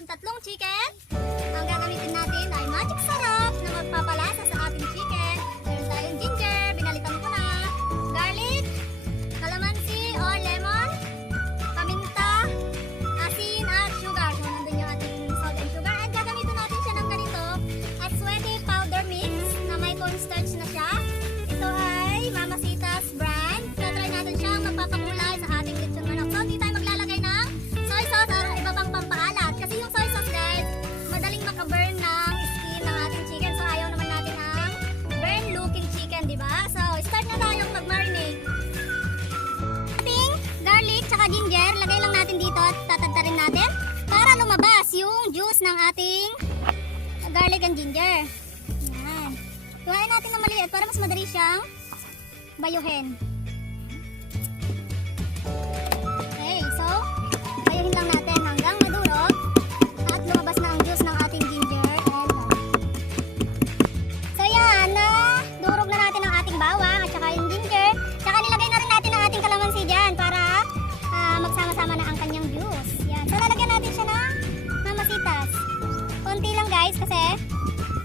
itong tatlong chicken. Ang gagamitin natin ay magic sarap na magpapalasa sa ating chicken. Meron tayong ginger, binalitan ko na, garlic, calamansi or lemon, paminta, asin at sugar. So nandun yung ating salt and sugar. At gagamitin natin siya ng ganito at sweaty powder mix na may cornstarch na siya. Ito ay Mamacita's brand. Try natin siyang magpapakulay sa ating lechon manok. So hindi tayo maglalagay ng soy sauce or iba pang pampaalat. Kasi yung soy sauce guys, madaling makaburn ng skin ng ating chicken. So ayaw naman natin ang burn looking chicken, diba? So start na tayong mag-marinate. Ating garlic tsaka ginger, lagay lang natin dito at tatadtarin natin para lumabas yung juice ng ating garlic and ginger. Yan. Iwain natin na maliit para mas madali siyang bayuhin. Okay, so bayuhin lang natin hanggang madurog at lumabas na ang juice ng ating ginger and garlic. So yan, na durog na natin ang ating bawang at saka yung ginger. Saka nilagay na rin natin ang ating kalamansi dyan para magsama-sama na ang kanyang juice. Yan. So lalagyan natin siya ng Mamacita's. Konti lang guys kasi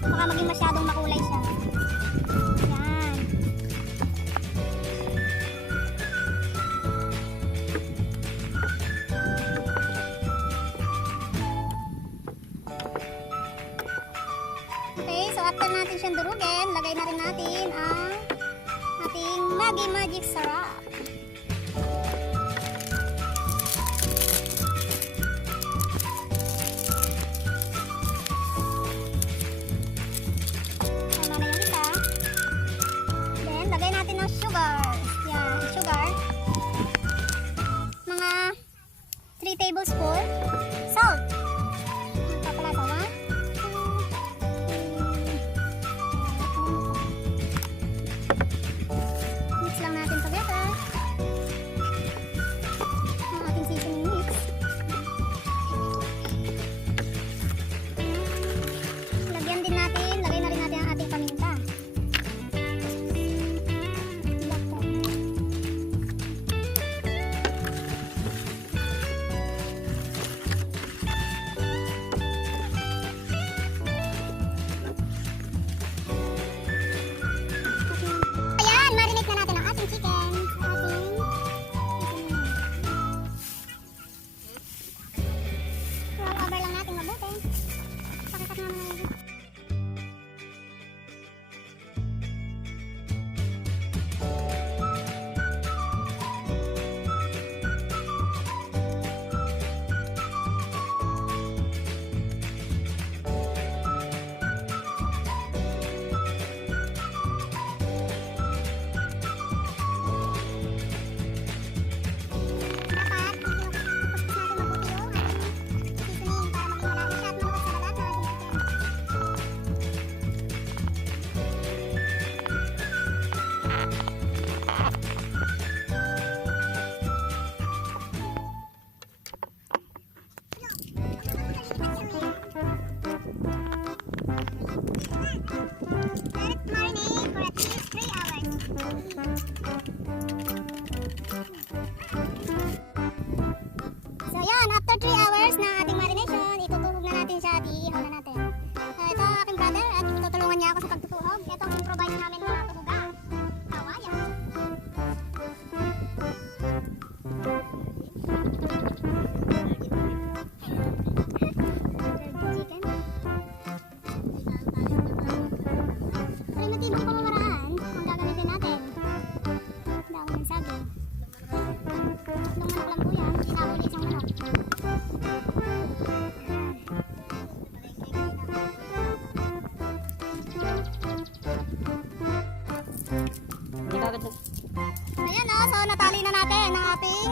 baka maging masyadong makulay siya. Yan. Okay, so after natin siyang durugin, lagay na rin natin ang ating magic sarap. Tama na yung isa. Then, lagay natin ng sugar. Yan, sugar. Mga 3 tablespoon. Salt. Magpapalasa. 1, 2, 3. Mix lang natin together. Ang ating seasoning mix. Lagyan din natin, lagay na rin natin ang ating paminta. Ayan, marinate na natin ang ating chicken. Roll over lang natin mabuti. Pakikat naman na yun. Dapat, ipustos natin mabuti yung ating seasoning para maging malasa siya at malabas sa lahat ng ating chicken. Let it marinate for at least 3 hours. So yan, after 3 hours na ating marination, itutulog na natin siya at iihaw na natin. Ito ang aking brother at tutulungan niya ako sa pagtutulog. Ito ang provide namin mga tubugan. Kawayan. Chicken. Primitibong pamamaraan ang gagamitin natin. Dahon ng saging. Tatlong manok lang po yan. Inabol isang manok. Ayan o, so natali na natin ang ating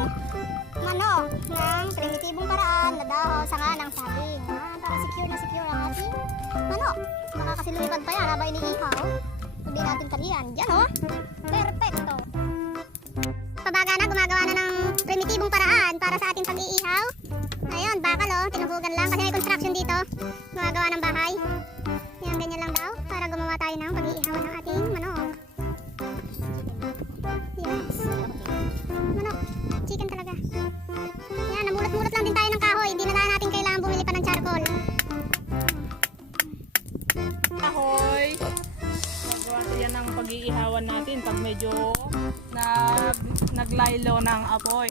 manok ng primitibong paraan na dahon sanga ng saging. Para secure na secure ang ating manok. Baka kasi lumipad pa yan habang iniihaw. Sabi natin talian. Yan o, perfecto. Pabaga na, gumagawa na ng primitibong paraan para sa ating pag-iihaw. Ayun, bakal o, tinubugan lang kasi may construction dito. Gumagawa ng bahay. Yan, ganyan lang daw para gumawa tayo ng pag-iihaw ng ating manok. Yes. Manok, chicken talaga. Yan, namulot-mulot lang din tayo ng kahoy. Hindi na natin kailangan bumili pa ng charcoal. medyo naglaylo ng apoy.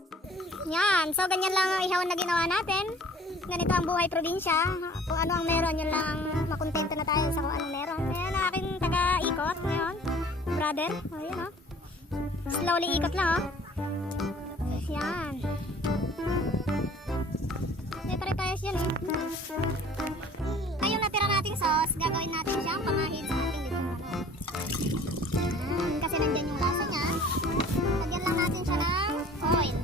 Yan, so ganyan lang ang ihaw na ginawa natin. Ganito ang buhay probinsya. Kung ano ang meron, yun lang ang makontento na tayo sa kung anong meron. Ayan ang aking taga-ikot ngayon. Brother, ayun o. Slowly ikot lang o. Yan. May pare-pares yan eh. Kayong natira nating sauce, gagawin natin siyang pamahid sa ating lechon manok. Kasi nandyan yung lasa niya. Lagyan lang natin siya ng oil.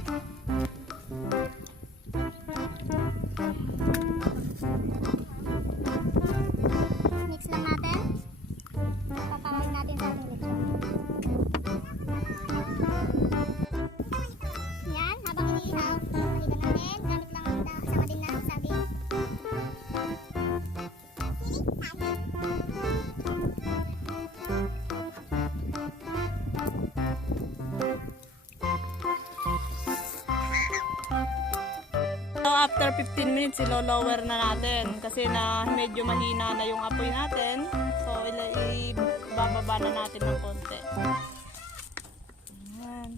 Mix lang natin. Papamahid natin sa ating lechon. Yan, habang iniihaw, pahigan natin. Gamit lang ang sama din na saging. So after 15 minutes, ilo-lower na natin kasi na medyo mahina na yung apoy natin. So ibababa na natin ng konti. Ayan.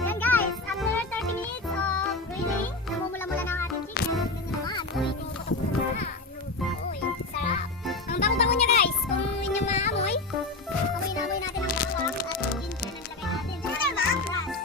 Yan guys, after 30 minutes of grilling, namumula-mula na ang ating chicken. Tingnan nyo naman. Uy, uy, sarap. Ang bango-bango niya guys. Kung inyong maamoy, amoy na amoy natin ang bawang at ginger na nilagay natin. Siyempre mga grass.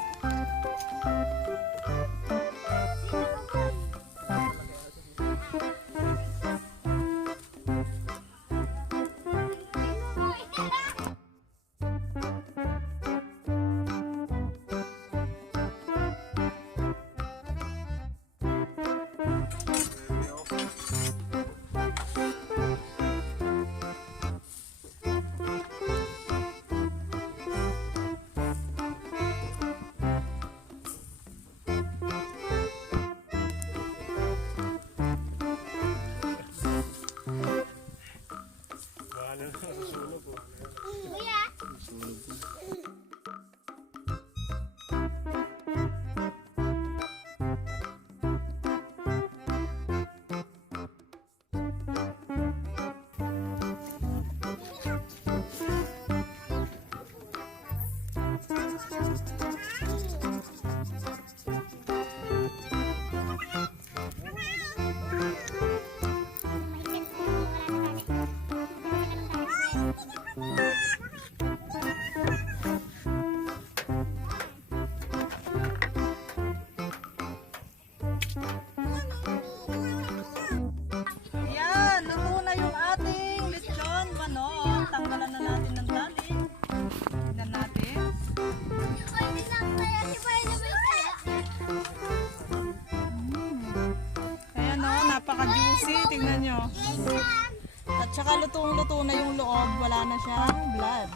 Kuya. Yan, luto na yung ating lechon manok. Tanggalan na natin ng tali. Tignan natin. Ayan o, napaka-juicy. Tignan nyo. At saka lutong-luto na yung loob. Wala na siyang blood.